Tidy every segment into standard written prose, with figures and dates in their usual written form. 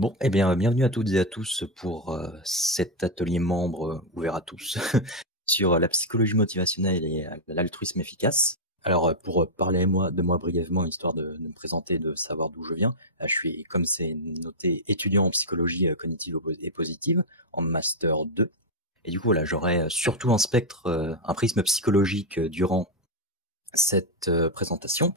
Bon, eh bien, bienvenue à toutes et à tous pour cet atelier membre ouvert à tous sur la psychologie motivationnelle et l'altruisme efficace. Alors, pour parler de moi brièvement, histoire de me présenter, de savoir d'où je viens, je suis, comme c'est noté, étudiant en psychologie cognitive et positive, en master 2. Et du coup, voilà, j'aurai surtout un spectre, un prisme psychologique durant cette présentation.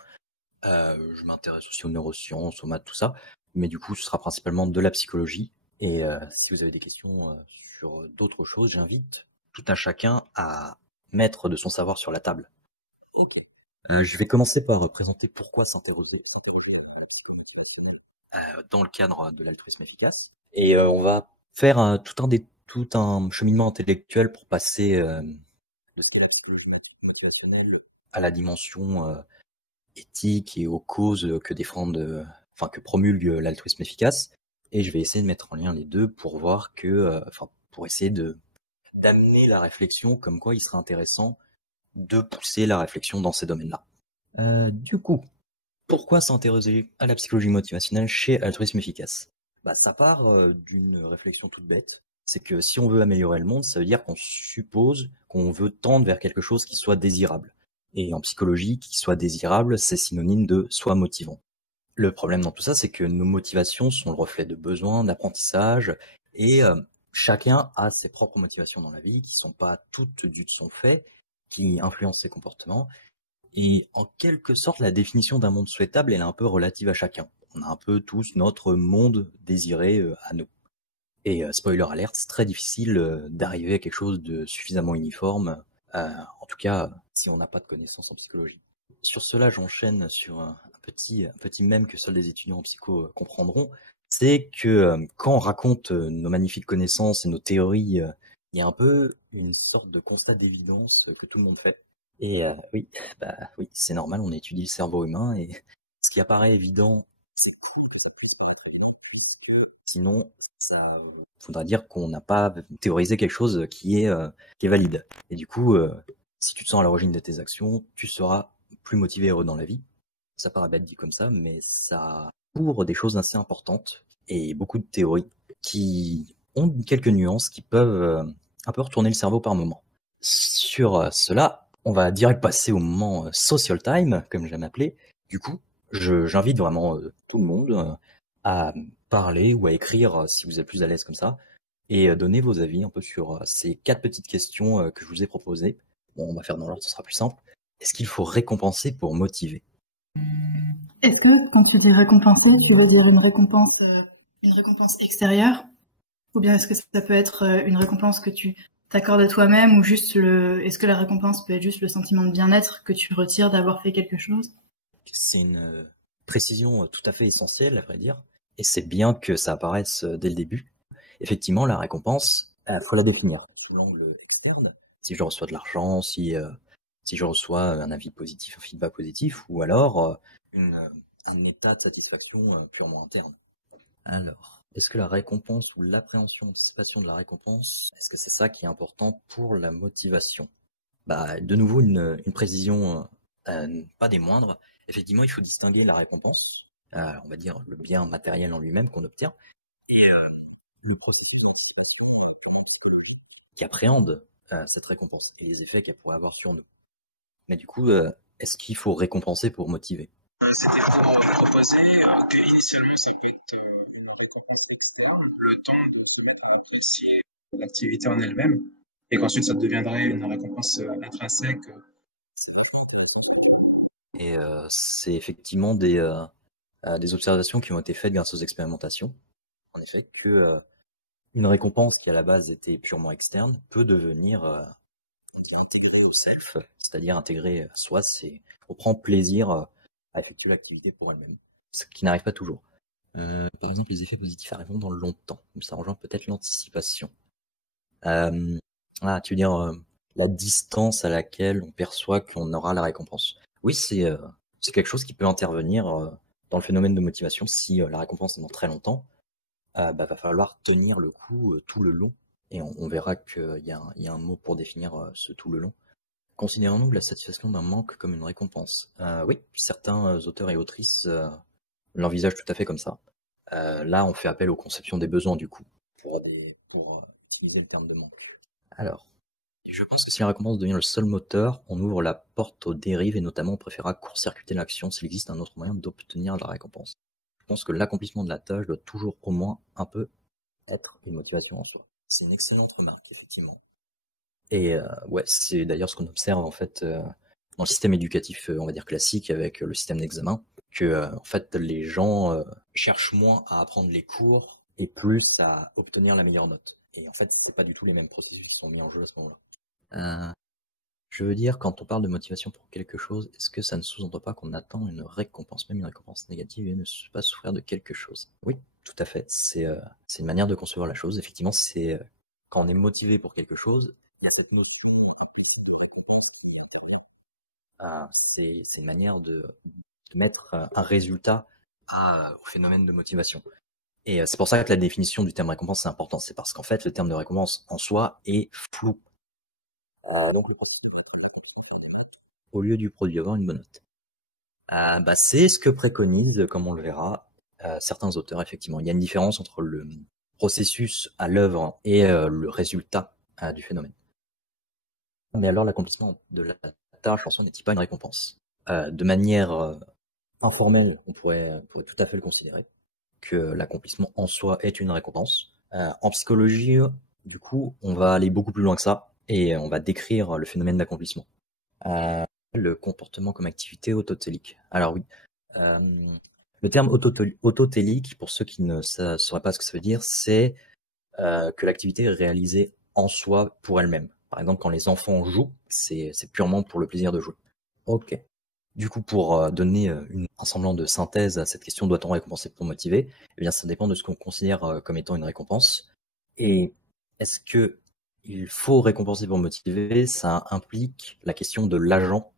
Je m'intéresse aussi aux neurosciences, aux maths, tout ça. Mais du coup, ce sera principalement de la psychologie. Et si vous avez des questions sur d'autres choses, j'invite tout un chacun à mettre de son savoir sur la table. Ok. Je vais commencer par présenter pourquoi s'interroger dans le cadre de l'altruisme efficace. Et on va faire tout un cheminement intellectuel pour passer de ce qu'est la psychologie motivationnelle à la dimension éthique et aux causes que que promulgue l'altruisme efficace. Et je vais essayer de mettre en lien les deux pour voir pour essayer d'amener la réflexion comme quoi il serait intéressant de pousser la réflexion dans ces domaines-là. Du coup, pourquoi s'intéresser à la psychologie motivationnelle chez Altruisme Efficace? Ça part d'une réflexion toute bête. C'est que si on veut améliorer le monde, ça veut dire qu'on suppose qu'on veut tendre vers quelque chose qui soit désirable. Et en psychologie, qui soit désirable, c'est synonyme de soit motivant. Le problème dans tout ça, c'est que nos motivations sont le reflet de besoins, d'apprentissage, et chacun a ses propres motivations dans la vie, qui sont pas toutes dues de son fait, qui influencent ses comportements. Et en quelque sorte, la définition d'un monde souhaitable, elle est un peu relative à chacun. On a un peu tous notre monde désiré à nous. Et spoiler alert, c'est très difficile d'arriver à quelque chose de suffisamment uniforme, en tout cas si on n'a pas de connaissances en psychologie. Sur cela, j'enchaîne sur un petit mème que seuls les étudiants en psycho comprendront. C'est que quand on raconte nos magnifiques connaissances et nos théories, il y a un peu une sorte de constat d'évidence que tout le monde fait. Et oui, oui, c'est normal, on étudie le cerveau humain et ce qui apparaît évident, sinon ça voudra dire qu'on n'a pas théorisé quelque chose qui est valide. Et du coup, si tu te sens à l'origine de tes actions, tu seras plus motivé et heureux dans la vie. Ça paraît bête dit comme ça, mais ça couvre des choses assez importantes et beaucoup de théories qui ont quelques nuances qui peuvent un peu retourner le cerveau par moment. Sur cela, on va direct passer au moment social time, comme j'aime l'appeler. Du coup, j'invite vraiment tout le monde à parler ou à écrire si vous êtes plus à l'aise comme ça, et donner vos avis un peu sur ces 4 petites questions que je vous ai proposées. Bon, on va faire dans l'ordre, ce sera plus simple. Est-ce qu'il faut récompenser pour motiver? Est-ce que quand tu dis récompenser, tu veux dire une récompense extérieure? Ou bien est-ce que ça peut être une récompense que tu t'accordes à toi-même, ou juste est-ce que la récompense peut être juste le sentiment de bien-être que tu retires d'avoir fait quelque chose? C'est une précision tout à fait essentielle, à vrai dire, et c'est bien que ça apparaisse dès le début. Effectivement, la récompense, faut la définir sous l'angle externe. Si je reçois de l'argent, si je reçois un avis positif, un feedback positif, ou alors un état de satisfaction purement interne. Alors, est-ce que la récompense ou l'appréhension, anticipation de la récompense, est-ce que c'est ça qui est important pour la motivation? De nouveau, une précision pas des moindres. Effectivement, il faut distinguer la récompense, on va dire le bien matériel en lui-même qu'on obtient, et nos qui appréhendent cette récompense et les effets qu'elle pourrait avoir sur nous. Mais du coup, est-ce qu'il faut récompenser pour motiver? C'était pour proposer que initialement ça peut être une récompense externe, le temps de se mettre à apprécier l'activité en elle-même, et qu'ensuite ça deviendrait une récompense intrinsèque. Et c'est effectivement des observations qui ont été faites grâce aux expérimentations. En effet, que une récompense qui à la base était purement externe peut devenir intégrée au self, c'est-à-dire intégrée à soi, on prend plaisir à effectuer l'activité pour elle-même, ce qui n'arrive pas toujours. Par exemple, les effets positifs arriveront dans le longtemps, ça rejoint peut-être l'anticipation. Tu veux dire la distance à laquelle on perçoit qu'on aura la récompense. Oui, c'est quelque chose qui peut intervenir dans le phénomène de motivation. Si la récompense est dans très longtemps, va falloir tenir le coup tout le long. Et on verra qu'il y a un mot pour définir ce tout le long. Considérons-nous la satisfaction d'un manque comme une récompense? Oui, certains auteurs et autrices l'envisagent tout à fait comme ça. Là, on fait appel aux conceptions des besoins du coup, pour utiliser le terme de manque. Alors, je pense que si la récompense devient le seul moteur, on ouvre la porte aux dérives et notamment on préférera court-circuiter l'action s'il existe un autre moyen d'obtenir de la récompense. Je pense que l'accomplissement de la tâche doit toujours au moins un peu être une motivation en soi. C'est une excellente remarque, effectivement. Et ouais, c'est d'ailleurs ce qu'on observe en fait dans le système éducatif, on va dire classique, avec le système d'examen, que en fait les gens cherchent moins à apprendre les cours et plus à obtenir la meilleure note. Et en fait, c'est pas du tout les mêmes processus qui sont mis en jeu à ce moment-là. Je veux dire, quand on parle de motivation pour quelque chose, est-ce que ça ne sous-entend pas qu'on attend une récompense, même une récompense négative, et ne pas souffrir de quelque chose? Oui, tout à fait. C'est une manière de concevoir la chose. Effectivement, c'est quand on est motivé pour quelque chose, il y a cette notion de récompense. C'est une manière de mettre un résultat au phénomène de motivation. Et c'est pour ça que la définition du terme récompense c'est important. C'est parce qu'en fait, le terme de récompense en soi est flou. Donc, au lieu du produit, avoir une bonne note. C'est ce que préconisent, comme on le verra, certains auteurs, effectivement. Il y a une différence entre le processus à l'œuvre et le résultat du phénomène. Mais alors, l'accomplissement de la tâche en soi n'est-il pas une récompense? De manière informelle, on pourrait tout à fait le considérer, que l'accomplissement en soi est une récompense. En psychologie, du coup, on va aller beaucoup plus loin que ça, et on va décrire le phénomène d'accomplissement. Le comportement comme activité autotélique. Alors oui, le terme autotélique, pour ceux qui ne sauraient pas ce que ça veut dire, c'est que l'activité est réalisée en soi pour elle-même. Par exemple, quand les enfants jouent, c'est purement pour le plaisir de jouer. Ok. Du coup, pour donner un semblant de synthèse à cette question, doit-on récompenser pour motiver? Eh bien, ça dépend de ce qu'on considère comme étant une récompense. Et est-ce que il faut récompenser pour motiver? Ça implique la question de l'agent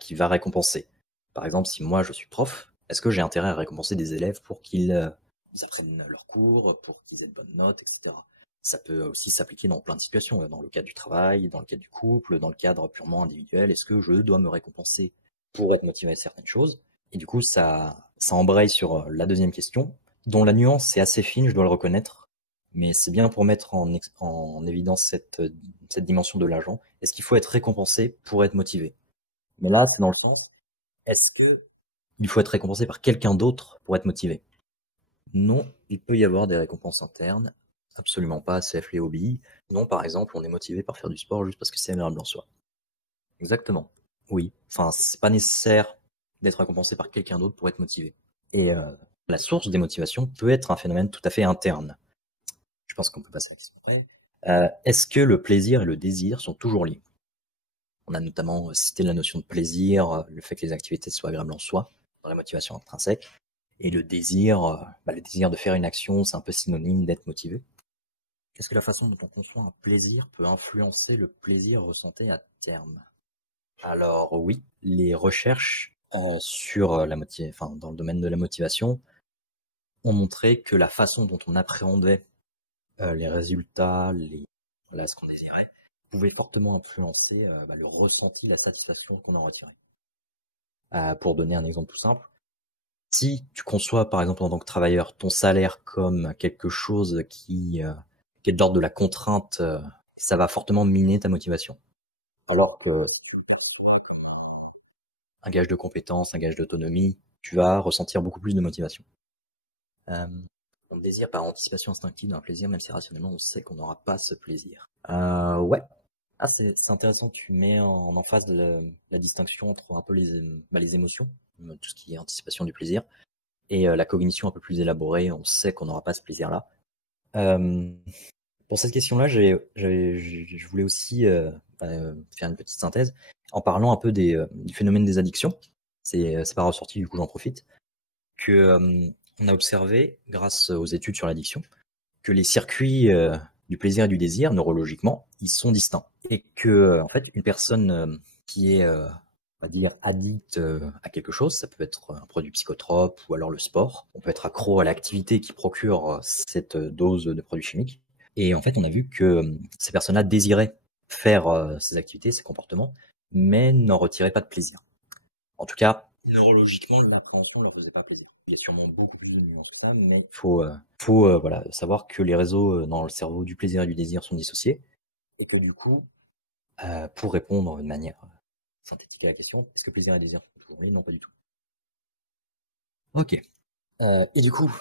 qui va récompenser. Par exemple, si moi je suis prof, est-ce que j'ai intérêt à récompenser des élèves pour qu'ils apprennent leurs cours, pour qu'ils aient de bonnes notes, etc. Ça peut aussi s'appliquer dans plein de situations, dans le cadre du travail, dans le cadre du couple, dans le cadre purement individuel. Est-ce que je dois me récompenser pour être motivé à certaines choses? Et du coup, ça embraye sur la deuxième question, dont la nuance est assez fine, je dois le reconnaître, mais c'est bien pour mettre en évidence cette dimension de l'agent. Est-ce qu'il faut être récompensé pour être motivé? Mais là, c'est dans le sens, est-ce qu'il faut être récompensé par quelqu'un d'autre pour être motivé? Non, il peut y avoir des récompenses internes, absolument pas, CF les hobbies. Non, par exemple, on est motivé par faire du sport juste parce que c'est agréable en soi. Exactement. Oui, enfin, c'est pas nécessaire d'être récompensé par quelqu'un d'autre pour être motivé. Et la source des motivations peut être un phénomène tout à fait interne. Je pense qu'on peut passer à la question après. Est-ce que le plaisir et le désir sont toujours liés? On a notamment cité la notion de plaisir, le fait que les activités soient agréables en soi, dans la motivation intrinsèque. Et le désir de faire une action, c'est un peu synonyme d'être motivé. Est-ce que la façon dont on conçoit un plaisir peut influencer le plaisir ressenti à terme? Alors oui, les recherches sur dans le domaine de la motivation ont montré que la façon dont on appréhendait les résultats, ce qu'on désirait, pouvait fortement influencer le ressenti, la satisfaction qu'on en retirait. Pour donner un exemple tout simple, si tu conçois par exemple en tant que travailleur ton salaire comme quelque chose qui est de l'ordre de la contrainte, ça va fortement miner ta motivation. Alors que un gage de compétence, un gage d'autonomie, tu vas ressentir beaucoup plus de motivation. On désire par anticipation instinctive d'un plaisir, même si rationnellement on sait qu'on n'aura pas ce plaisir. Ouais. C'est intéressant, tu mets en face de la distinction entre un peu les émotions, tout ce qui est anticipation du plaisir, et la cognition un peu plus élaborée, on sait qu'on n'aura pas ce plaisir-là. Pour cette question-là, je voulais aussi faire une petite synthèse en parlant un peu du phénomène des addictions. C'est pas ressorti, du coup j'en profite. On a observé, grâce aux études sur l'addiction, que les circuits du plaisir et du désir, neurologiquement, ils sont distincts. Et que, en fait, une personne qui est, on va dire, addict à quelque chose, ça peut être un produit psychotrope ou alors le sport, on peut être accro à l'activité qui procure cette dose de produits chimiques. Et en fait, on a vu que ces personnes-là désiraient faire ces activités, ces comportements, mais n'en retiraient pas de plaisir. En tout cas, neurologiquement, l'appréhension leur faisait pas plaisir. Il y a sûrement beaucoup plus de nuances que ça, mais voilà, savoir que les réseaux dans le cerveau du plaisir et du désir sont dissociés, et que du coup, pour répondre de manière synthétique à la question, est-ce que plaisir et désir sont toujours liés? Non, pas du tout. Ok. Et du coup,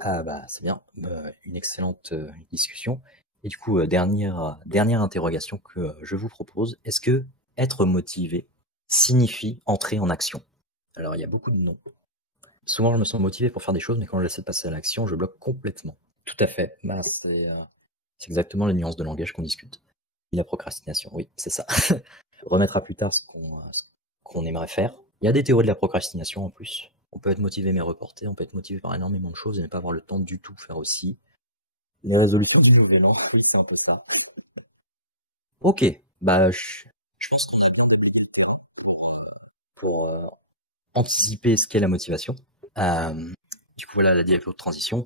c'est bien, une excellente discussion. Et du coup, dernière interrogation que je vous propose, est-ce que être motivé signifie entrer en action? Alors, il y a beaucoup de non. Souvent, je me sens motivé pour faire des choses, mais quand j'essaie de passer à l'action, je bloque complètement. Tout à fait. C'est exactement les nuances de langage qu'on discute. La procrastination, oui, c'est ça. Remettre à plus tard ce qu'on aimerait faire. Il y a des théories de la procrastination en plus. On peut être motivé mais reporter, on peut être motivé par énormément de choses et ne pas avoir le temps du tout de faire aussi. Les résolutions du nouvel an, oui, c'est un peu ça. Ok, je pense pour anticiper ce qu'est la motivation. Du coup, voilà la diapo de transition.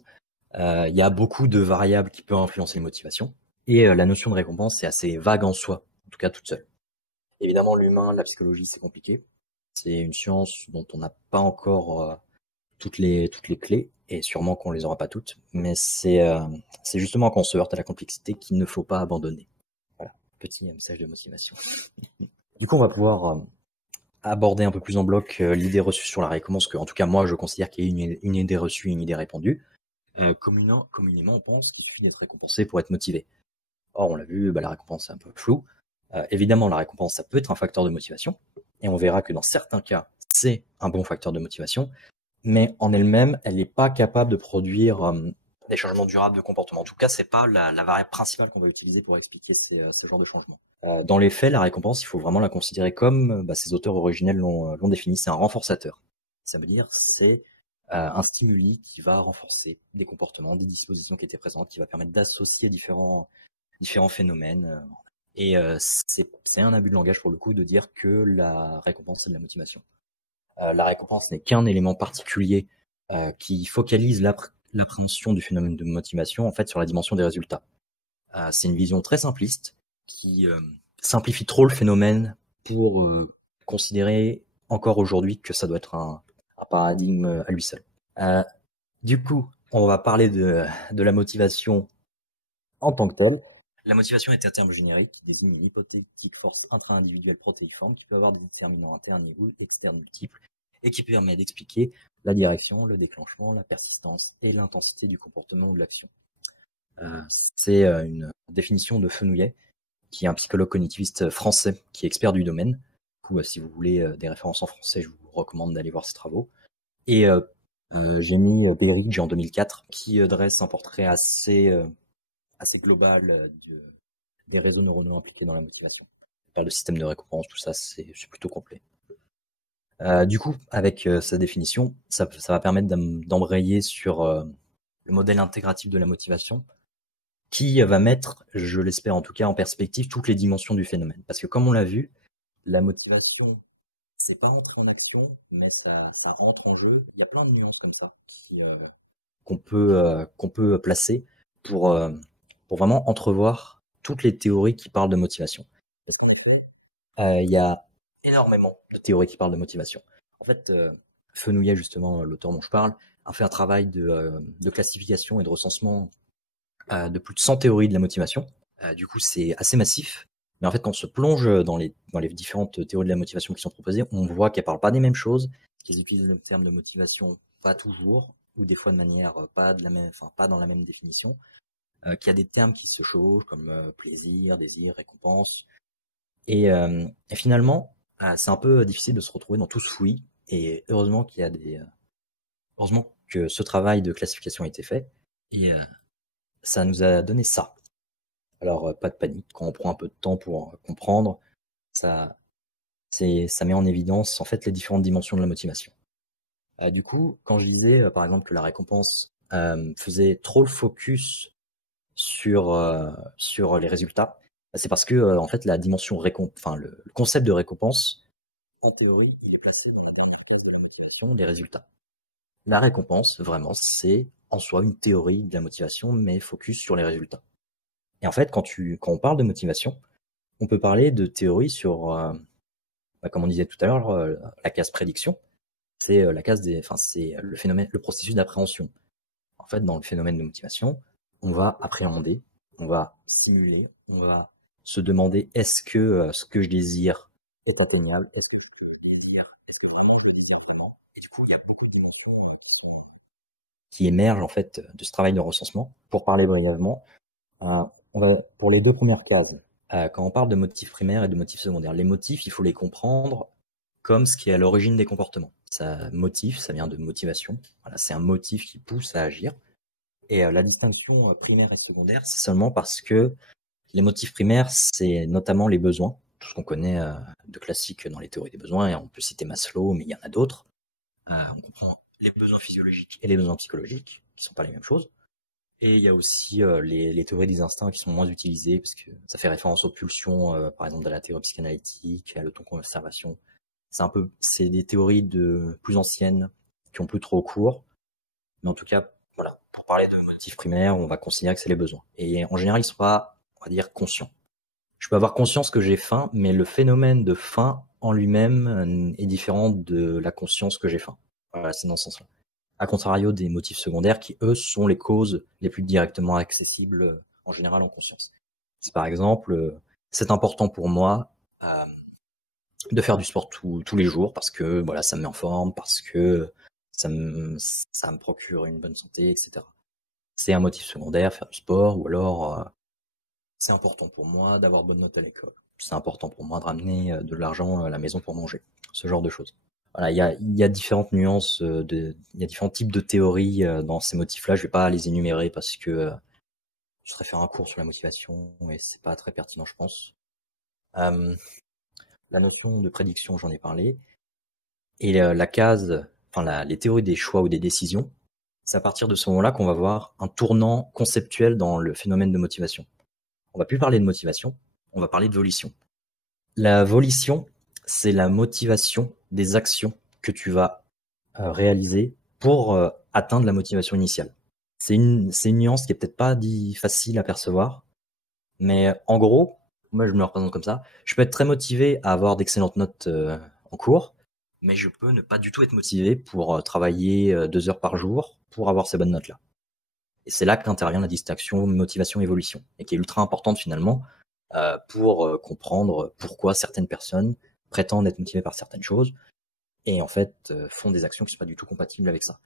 Il y a beaucoup de variables qui peuvent influencer les motivations. Et la notion de récompense, c'est assez vague en soi, en tout cas toute seule. Évidemment, l'humain, la psychologie, c'est compliqué. C'est une science dont on n'a pas encore toutes les clés, et sûrement qu'on les aura pas toutes. Mais c'est justement quand on se heurte à la complexité qu'il ne faut pas abandonner. Voilà, petit message de motivation. Du coup, on va pouvoir aborder un peu plus en bloc l'idée reçue sur la récompense, que en tout cas moi je considère qu'il y a une idée reçue et une idée répandue. Communément, on pense qu'il suffit d'être récompensé pour être motivé. Or, on l'a vu, la récompense est un peu floue. Évidemment, la récompense, ça peut être un facteur de motivation, et on verra que dans certains cas, c'est un bon facteur de motivation, mais en elle-même, elle n'est pas capable de produire des changements durables de comportement. En tout cas, c'est pas la variable principale qu'on va utiliser pour expliquer ce genre de changements. Dans les faits, la récompense, il faut vraiment la considérer comme ces auteurs originels l'ont défini, c'est un renforçateur. Ça veut dire c'est un stimuli qui va renforcer des comportements, des dispositions qui étaient présentes, qui va permettre d'associer différents phénomènes. Et c'est un abus de langage pour le coup de dire que la récompense c'est de la motivation. La récompense n'est qu'un élément particulier qui focalise l'appréhension du phénomène de motivation en fait sur la dimension des résultats. C'est une vision très simpliste qui simplifie trop le phénomène pour considérer encore aujourd'hui que ça doit être un paradigme à lui seul. Du coup, on va parler de la motivation en tant que telle. La motivation est un terme générique qui désigne une hypothétique force intra-individuelle protéiforme qui peut avoir des déterminants internes ou externes multiples et qui permet d'expliquer la direction, le déclenchement, la persistance et l'intensité du comportement ou de l'action. C'est une définition de Fenouillet, qui est un psychologue cognitiviste français qui est expert du domaine. Du coup, si vous voulez des références en français, je vous recommande d'aller voir ses travaux. Et j'ai mis Berridge en 2004 qui dresse un portrait assez global des réseaux neuronaux impliqués dans la motivation. On parle de système de récompense, tout ça, c'est plutôt complet. Du coup, avec sa définition, ça va permettre d'embrayer sur le modèle intégratif de la motivation, qui va mettre, je l'espère en tout cas, en perspective toutes les dimensions du phénomène. Parce que comme on l'a vu, la motivation, c'est pas entrer en action, mais ça entre en jeu. Il y a plein de nuances comme ça qu'on peut placer pour vraiment entrevoir toutes les théories qui parlent de motivation. Il y a énormément de théories qui parlent de motivation. En fait, Fenouillet, justement, l'auteur dont je parle, a fait un travail de classification et de recensement de plus de 100 théories de la motivation. Du coup, c'est assez massif. Mais en fait, quand on se plonge dans les différentes théories de la motivation qui sont proposées, on voit qu'elles parlent pas des mêmes choses, qu'elles utilisent le terme de motivation pas toujours, ou des fois de manière pas dans la même définition, qu'il y a des termes qui se chevauchent comme plaisir, désir, récompense. Et finalement, c'est un peu difficile de se retrouver dans tout ce fouillis. Et heureusement heureusement que ce travail de classification a été fait. Et ça nous a donné ça. Alors, pas de panique, quand on prend un peu de temps pour comprendre, ça met en évidence en fait les différentes dimensions de la motivation. Du coup, quand je disais par exemple que la récompense faisait trop le focus sur les résultats, c'est parce que en fait la dimension le concept de récompense, en théorie, il est placé dans la dernière case de la motivation, les résultats. La récompense, vraiment, c'est en soi une théorie de la motivation, mais focus sur les résultats. Et en fait, quand on parle de motivation, on peut parler de théorie sur, comme on disait tout à l'heure, la case prédiction. c'est c'est le phénomène, le processus d'appréhension. En fait, dans le phénomène de motivation, on va appréhender, on va simuler, on va se demander est-ce que ce que je désire est atteignable. Et du coup, il y a qui émerge en fait de ce travail de recensement. Pour parler brièvement, on va pour les 2 premières cases. Quand on parle de motifs primaires et de motifs secondaires, les motifs, il faut les comprendre comme ce qui est à l'origine des comportements. Ça motive, ça vient de motivation. Voilà, c'est un motif qui pousse à agir. Et la distinction primaire et secondaire, c'est seulement parce que les motifs primaires, c'est notamment les besoins, tout ce qu'on connaît de classique dans les théories des besoins, et on peut citer Maslow, mais il y en a d'autres. On comprend les besoins physiologiques et les besoins psychologiques, qui sont pas les mêmes choses. Et il y a aussi les théories des instincts qui sont moins utilisées, parce que ça fait référence aux pulsions, par exemple, de la théorie psychanalytique, à l'autoconservation. C'est des théories de plus anciennes, qui ont plus trop cours. Mais en tout cas, voilà, pour parler de motifs primaires, on va considérer que c'est les besoins. Et en général, ils sont pas, on va dire, conscients. Je peux avoir conscience que j'ai faim, mais le phénomène de faim en lui-même est différent de la conscience que j'ai faim. Voilà, c'est dans ce sens-là. À contrario des motifs secondaires qui, eux, sont les causes les plus directement accessibles en général en conscience. C'est par exemple, c'est important pour moi de faire du sport tous les jours parce que voilà, ça me met en forme, parce que ça me procure une bonne santé, etc. C'est un motif secondaire, faire du sport, ou alors c'est important pour moi d'avoir bonne note à l'école. C'est important pour moi de ramener de l'argent à la maison pour manger. Ce genre de choses. Voilà, il y a différentes nuances, il y a différents types de théories dans ces motifs-là. Je vais pas les énumérer parce que je serais faire un cours sur la motivation et c'est pas très pertinent, je pense. La notion de prédiction, j'en ai parlé. Et la case, les théories des choix ou des décisions, c'est à partir de ce moment-là qu'on va voir un tournant conceptuel dans le phénomène de motivation. On va plus parler de motivation, on va parler de volition. La volition, c'est la motivation des actions que tu vas réaliser pour atteindre la motivation initiale. C'est une nuance qui est peut-être pas facile à percevoir, mais en gros, moi je me le représente comme ça. Je peux être très motivé à avoir d'excellentes notes en cours, mais je peux ne pas du tout être motivé pour travailler 2 heures par jour pour avoir ces bonnes notes-là. Et c'est là qu'intervient la distinction motivation-évolution, et qui est ultra importante finalement pour comprendre pourquoi certaines personnes prétendent être motivées par certaines choses et en fait font des actions qui ne sont pas du tout compatibles avec ça.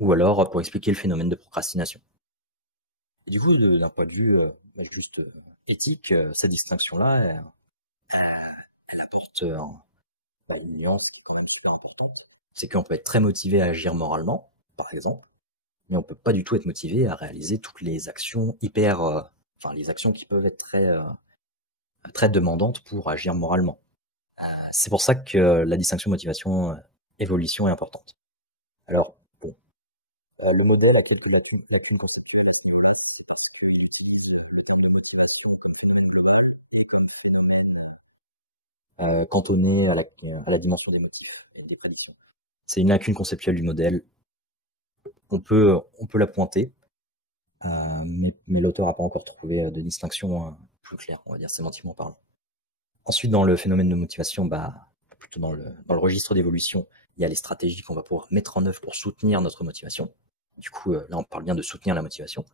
Ou alors pour expliquer le phénomène de procrastination. Et du coup, d'un point de vue juste éthique, cette distinction-là, elle apporte une nuance qui est quand même super importante. C'est qu'on peut être très motivé à agir moralement, par exemple, mais on peut pas du tout être motivé à réaliser toutes les actions les actions qui peuvent être très demandantes pour agir moralement. C'est pour ça que la distinction motivation-évolution est importante. Alors, bon, le modèle a quelques lacunes. Cantonné à la dimension des motifs et des prédictions. C'est une lacune conceptuelle du modèle. On peut la pointer, mais l'auteur n'a pas encore trouvé de distinction plus claire, on va dire, sémantiquement parlant. Ensuite, dans le phénomène de motivation, plutôt dans le registre d'évolution, il y a les stratégies qu'on va pouvoir mettre en œuvre pour soutenir notre motivation. Du coup, là, on parle bien de soutenir la motivation.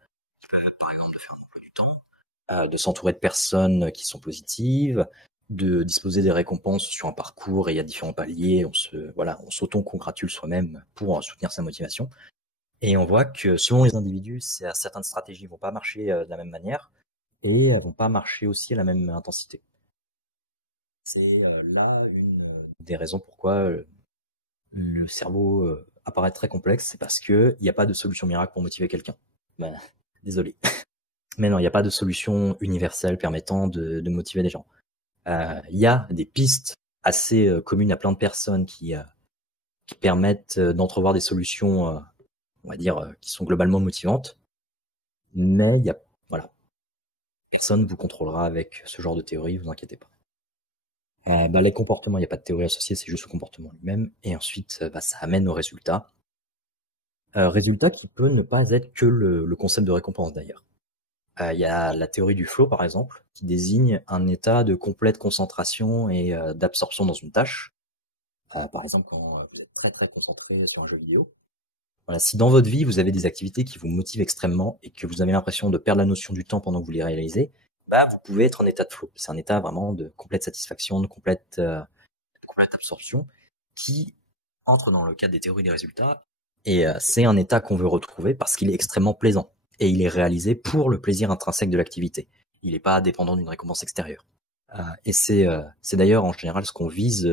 Qui peuvent être, par exemple, de faire un emploi du temps, de s'entourer de personnes qui sont positives, de disposer des récompenses sur un parcours, et il y a différents paliers, on s'auto-congratule soi-même pour soutenir sa motivation. Et on voit que selon les individus, certaines stratégies vont pas marcher de la même manière, et elles vont pas marcher aussi à la même intensité. C'est là une des raisons pourquoi le cerveau apparaît très complexe, c'est parce que il n'y a pas de solution miracle pour motiver quelqu'un. Désolé. Mais non, il n'y a pas de solution universelle permettant de motiver des gens. Il y a des pistes assez communes à plein de personnes qui permettent d'entrevoir des solutions, on va dire, qui sont globalement motivantes. Mais personne ne vous contrôlera avec ce genre de théorie, vous inquiétez pas. Les comportements, il n'y a pas de théorie associée, c'est juste le comportement lui-même. Et ensuite, ça amène au résultat. Résultat qui peut ne pas être que le concept de récompense d'ailleurs. Il y a la théorie du flow par exemple, qui désigne un état de complète concentration et d'absorption dans une tâche. Par exemple, quand vous êtes très très concentré sur un jeu vidéo. Voilà, si dans votre vie vous avez des activités qui vous motivent extrêmement et que vous avez l'impression de perdre la notion du temps pendant que vous les réalisez, vous pouvez être en état de flow. C'est un état vraiment de complète satisfaction, de complète absorption qui entre dans le cadre des théories des résultats. Et c'est un état qu'on veut retrouver parce qu'il est extrêmement plaisant et il est réalisé pour le plaisir intrinsèque de l'activité. Il n'est pas dépendant d'une récompense extérieure. Et c'est d'ailleurs en général ce qu'on vise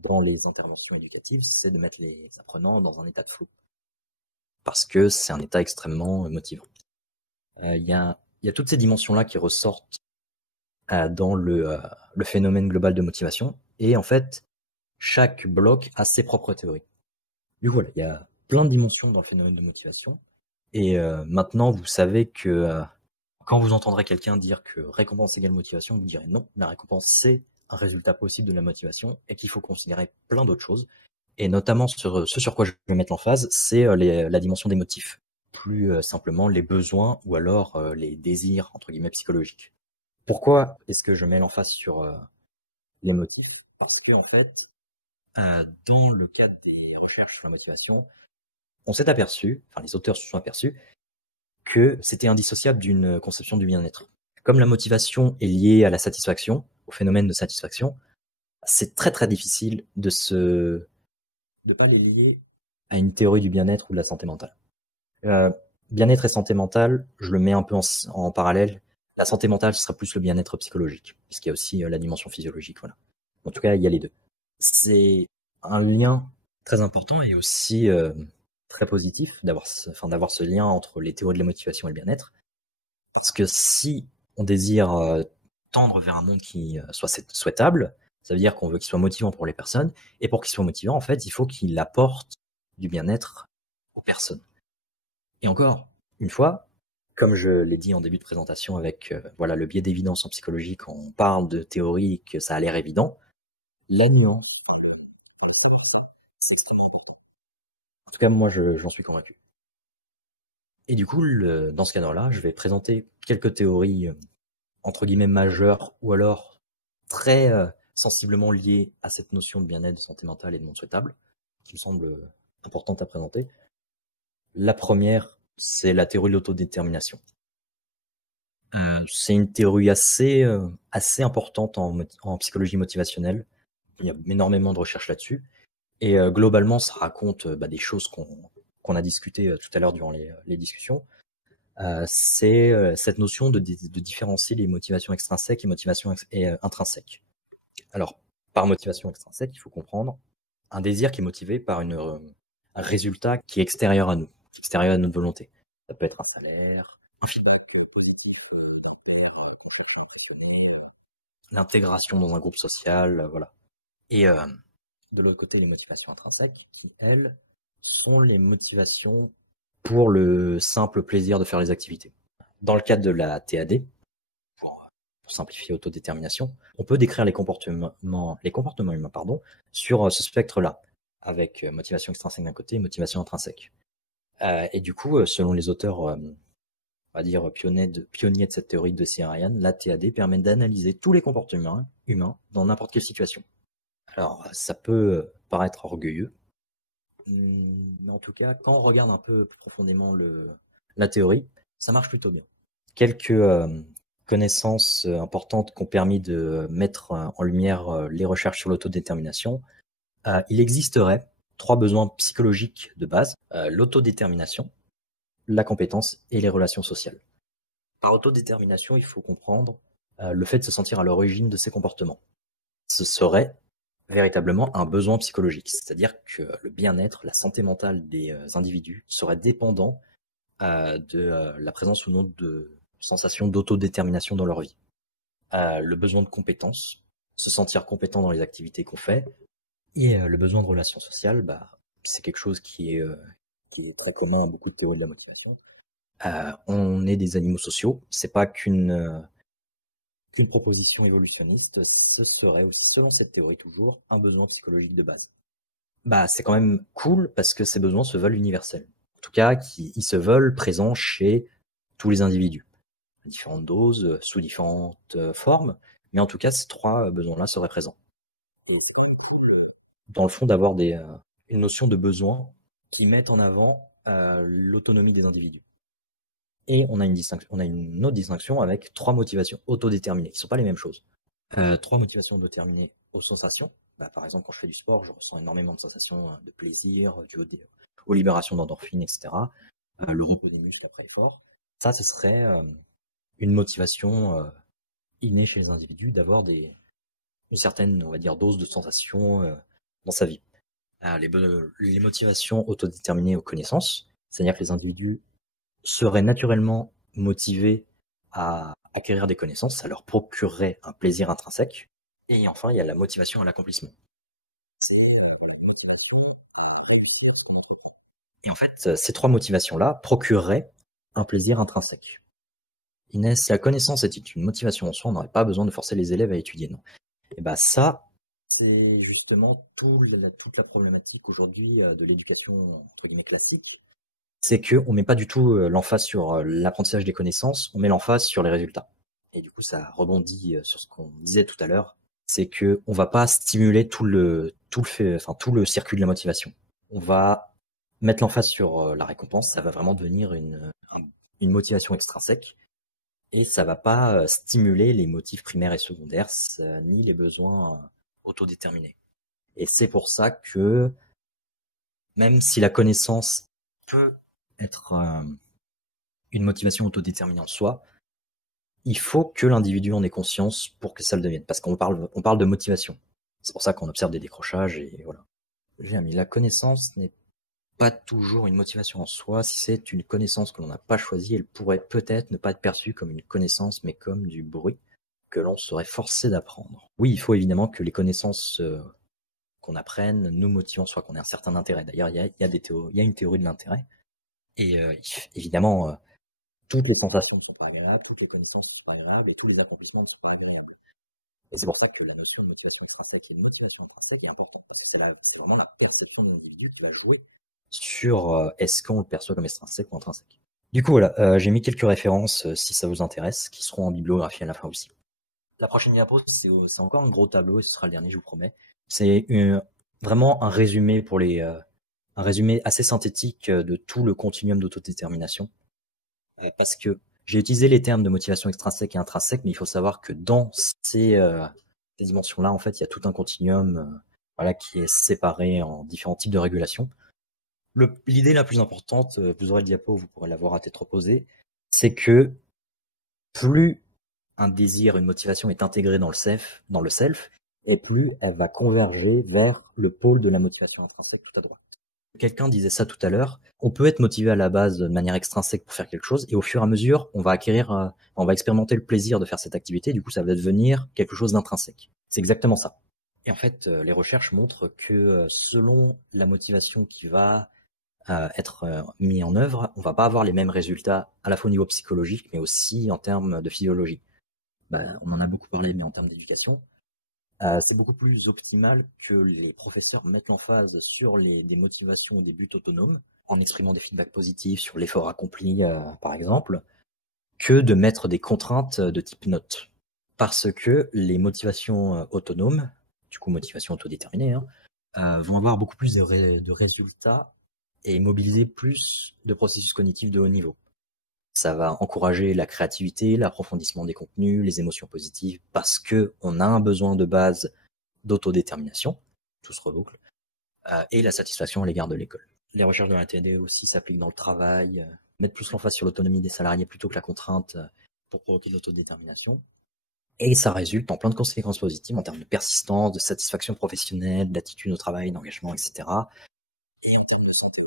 dans les interventions éducatives, c'est de mettre les apprenants dans un état de flow. Parce que c'est un état extrêmement motivant. Il y a toutes ces dimensions-là qui ressortent dans le phénomène global de motivation. Et en fait, chaque bloc a ses propres théories. Du coup, voilà, il y a plein de dimensions dans le phénomène de motivation. Et maintenant, vous savez que quand vous entendrez quelqu'un dire que récompense égale motivation, vous direz non, la récompense c'est un résultat possible de la motivation et qu'il faut considérer plein d'autres choses. Et notamment ce sur quoi je vais mettre l'emphase, c'est la dimension des motifs. Plus simplement les besoins ou alors les désirs, entre guillemets, psychologiques. Pourquoi est-ce que je mets l'emphase sur les motifs? Parce que en fait, dans le cadre des recherches sur la motivation, on s'est aperçu, enfin les auteurs se sont aperçus, que c'était indissociable d'une conception du bien-être. Comme la motivation est liée à la satisfaction, au phénomène de satisfaction, c'est très très difficile de pas le lier à une théorie du bien-être ou de la santé mentale. Bien-être et santé mentale, je le mets un peu en parallèle. La santé mentale, ce sera plus le bien-être psychologique, puisqu'il y a aussi la dimension physiologique. Voilà. En tout cas, il y a les deux. C'est un lien très important et aussi très positif d'avoir ce lien entre les théories de la motivation et le bien-être. Parce que si on désire tendre vers un monde qui soit souhaitable, ça veut dire qu'on veut qu'il soit motivant pour les personnes. Et pour qu'il soit motivant, en fait, il faut qu'il apporte du bien-être aux personnes. Et encore, une fois, comme je l'ai dit en début de présentation avec le biais d'évidence en psychologie, quand on parle de théorie que ça a l'air évident, la nuance. En tout cas, moi, j'en suis convaincu. Et du coup, dans ce cadre-là, je vais présenter quelques théories entre guillemets majeures ou alors très sensiblement liées à cette notion de bien-être, de santé mentale et de monde souhaitable, qui me semble importante à présenter. La première, c'est la théorie de l'autodétermination. C'est une théorie assez importante en psychologie motivationnelle. Il y a énormément de recherches là-dessus. Et globalement, ça raconte des choses qu'on a discutées tout à l'heure durant les discussions. C'est cette notion de différencier les motivations extrinsèques et motivations intrinsèques. Alors, par motivation extrinsèque, il faut comprendre un désir qui est motivé par un résultat qui est extérieur à nous, extérieur à notre volonté. Ça peut être un salaire, un feedback positif, l'intégration dans un groupe social, voilà. Et de l'autre côté, les motivations intrinsèques, qui, elles, sont les motivations pour le simple plaisir de faire les activités. Dans le cadre de la TAD, pour simplifier autodétermination, on peut décrire les comportements humains sur ce spectre-là, avec motivation extrinsèque d'un côté et motivation intrinsèque. Et du coup, selon les auteurs, on va dire pionniers de cette théorie de C. Ryan, la TAD permet d'analyser tous les comportements humains dans n'importe quelle situation. Alors, ça peut paraître orgueilleux, mais en tout cas, quand on regarde un peu plus profondément la théorie, ça marche plutôt bien. Quelques connaissances importantes qui ont permis de mettre en lumière les recherches sur l'autodétermination. Il existerait 3 besoins psychologiques de base, l'autodétermination, la compétence et les relations sociales. Par autodétermination, il faut comprendre le fait de se sentir à l'origine de ces comportements. Ce serait véritablement un besoin psychologique, c'est-à-dire que le bien-être, la santé mentale des individus serait dépendant de la présence ou non de sensations d'autodétermination dans leur vie. Le besoin de compétence, se sentir compétent dans les activités qu'on fait, et le besoin de relations sociales, c'est quelque chose qui est très commun à beaucoup de théories de la motivation. On est des animaux sociaux, c'est pas qu'une proposition évolutionniste, ce serait aussi, selon cette théorie toujours, un besoin psychologique de base. C'est quand même cool parce que ces besoins se veulent universels. En tout cas, ils se veulent présents chez tous les individus. À différentes doses, sous différentes formes, mais en tout cas, ces 3 besoins-là seraient présents. Dans le fond, d'avoir une notion de besoin qui met en avant l'autonomie des individus. Et on a une autre distinction avec 3 motivations autodéterminées, qui ne sont pas les mêmes choses. 3 motivations autodéterminées aux sensations. Par exemple, quand je fais du sport, je ressens énormément de sensations de plaisir, aux libérations d'endorphines, etc. Le repos des muscles après effort. Ça, ce serait une motivation innée chez les individus d'avoir une certaine, on va dire, dose de sensations dans sa vie. Les motivations autodéterminées aux connaissances, c'est-à-dire que les individus seraient naturellement motivés à acquérir des connaissances, ça leur procurerait un plaisir intrinsèque. Et enfin, il y a la motivation à l'accomplissement. Et en fait, ces 3 motivations-là procureraient un plaisir intrinsèque. Inès, si la connaissance était une motivation en soi, on n'aurait pas besoin de forcer les élèves à étudier, non. Et ça, c'est justement toute la problématique aujourd'hui de l'éducation entre guillemets classique. C'est qu'on met pas du tout l'emphase sur l'apprentissage des connaissances, on met l'emphase sur les résultats. Et du coup, ça rebondit sur ce qu'on disait tout à l'heure, c'est que on va pas stimuler tout le circuit de la motivation. On va mettre l'emphase sur la récompense, ça va vraiment devenir une motivation extrinsèque, et ça va pas stimuler les motifs primaires et secondaires, ni les besoins autodéterminés. Et c'est pour ça que même si la connaissance peut être une motivation autodéterminée en soi, il faut que l'individu en ait conscience pour que ça le devienne, parce qu'on parle de motivation. C'est pour ça qu'on observe des décrochages et voilà. Mais la connaissance n'est pas toujours une motivation en soi. Si c'est une connaissance que l'on n'a pas choisie, elle pourrait peut-être ne pas être perçue comme une connaissance, mais comme du bruit que l'on serait forcé d'apprendre. Oui, il faut évidemment que les connaissances qu'on apprenne nous motivent, soit qu'on ait un certain intérêt. D'ailleurs, il y a une théorie de l'intérêt. Et évidemment, toutes les sensations ne sont pas agréables, toutes les connaissances ne sont pas agréables, et tous les accomplissements. Et c'est pour ça que la notion de motivation extrinsèque et de motivation intrinsèque est importante, parce que c'est vraiment la perception de l'individu qui va jouer sur est-ce qu'on le perçoit comme extrinsèque ou intrinsèque. Du coup, voilà, j'ai mis quelques références, si ça vous intéresse, qui seront en bibliographie à la fin aussi. La prochaine diapo, c'est encore un gros tableau, et ce sera le dernier, je vous promets. C'est vraiment un résumé un résumé assez synthétique de tout le continuum d'autodétermination. Parce que j'ai utilisé les termes de motivation extrinsèque et intrinsèque, mais il faut savoir que dans ces dimensions-là, en fait, il y a tout un continuum qui est séparé en différents types de régulation. L'idée la plus importante, vous aurez le diapo, vous pourrez la voir à tête reposée, c'est que plus un désir, une motivation est intégrée dans le self, et plus elle va converger vers le pôle de la motivation intrinsèque tout à droite. Quelqu'un disait ça tout à l'heure, on peut être motivé à la base de manière extrinsèque pour faire quelque chose, et au fur et à mesure, on va expérimenter le plaisir de faire cette activité, du coup ça va devenir quelque chose d'intrinsèque. C'est exactement ça. Et en fait, les recherches montrent que selon la motivation qui va être mise en œuvre, on va pas avoir les mêmes résultats à la fois au niveau psychologique, mais aussi en termes de physiologie. On en a beaucoup parlé, mais en termes d'éducation, c'est beaucoup plus optimal que les professeurs mettent l'emphase sur des motivations ou des buts autonomes, en exprimant des feedbacks positifs sur l'effort accompli, par exemple, que de mettre des contraintes de type note. Parce que les motivations autonomes, du coup motivations autodéterminées, vont avoir beaucoup plus de résultats et mobiliser plus de processus cognitifs de haut niveau. Ça va encourager la créativité, l'approfondissement des contenus, les émotions positives, parce que on a un besoin de base d'autodétermination, tout se reboucle, et la satisfaction à l'égard de l'école. Les recherches de l'ATD aussi s'appliquent dans le travail, mettre plus l'emphase sur l'autonomie des salariés plutôt que la contrainte pour provoquer l'autodétermination. Et ça résulte en plein de conséquences positives en termes de persistance, de satisfaction professionnelle, d'attitude au travail, d'engagement, etc. Et en termes de santé,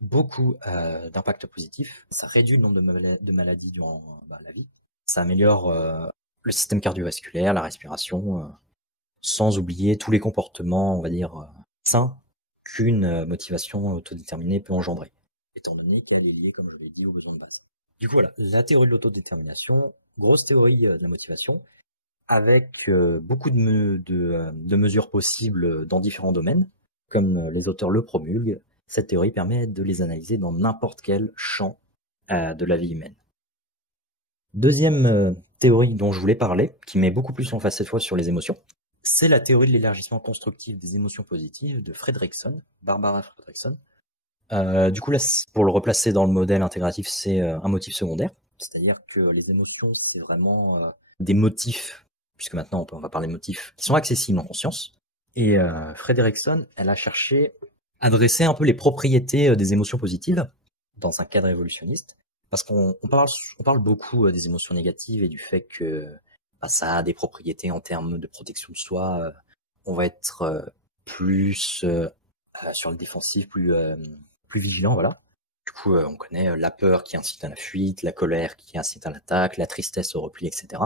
beaucoup d'impacts positifs. Ça réduit le nombre de maladies durant la vie. Ça améliore le système cardiovasculaire, la respiration, sans oublier tous les comportements, on va dire, sains qu'une motivation autodéterminée peut engendrer, étant donné qu'elle est liée, comme je l'ai dit, aux besoins de base. Du coup, voilà, la théorie de l'autodétermination, grosse théorie de la motivation, avec beaucoup de mesures possibles dans différents domaines, comme les auteurs le promulguent. Cette théorie permet de les analyser dans n'importe quel champ de la vie humaine. Deuxième théorie dont je voulais parler, qui met beaucoup plus l'emphase cette fois sur les émotions, c'est la théorie de l'élargissement constructif des émotions positives de Fredrickson, Barbara Fredrickson. Du coup, là, pour le replacer dans le modèle intégratif, c'est un motif secondaire. C'est-à-dire que les émotions, c'est vraiment des motifs, puisque maintenant on va parler de motifs, qui sont accessibles en conscience. Et Fredrickson, elle a cherché à dresser un peu les propriétés des émotions positives dans un cadre évolutionniste, parce qu'on parle beaucoup des émotions négatives et du fait que ça a des propriétés en termes de protection de soi. On va être plus sur le défensif, plus vigilant, voilà. Du coup, on connaît la peur qui incite à la fuite, la colère qui incite à l'attaque, la tristesse au repli, etc.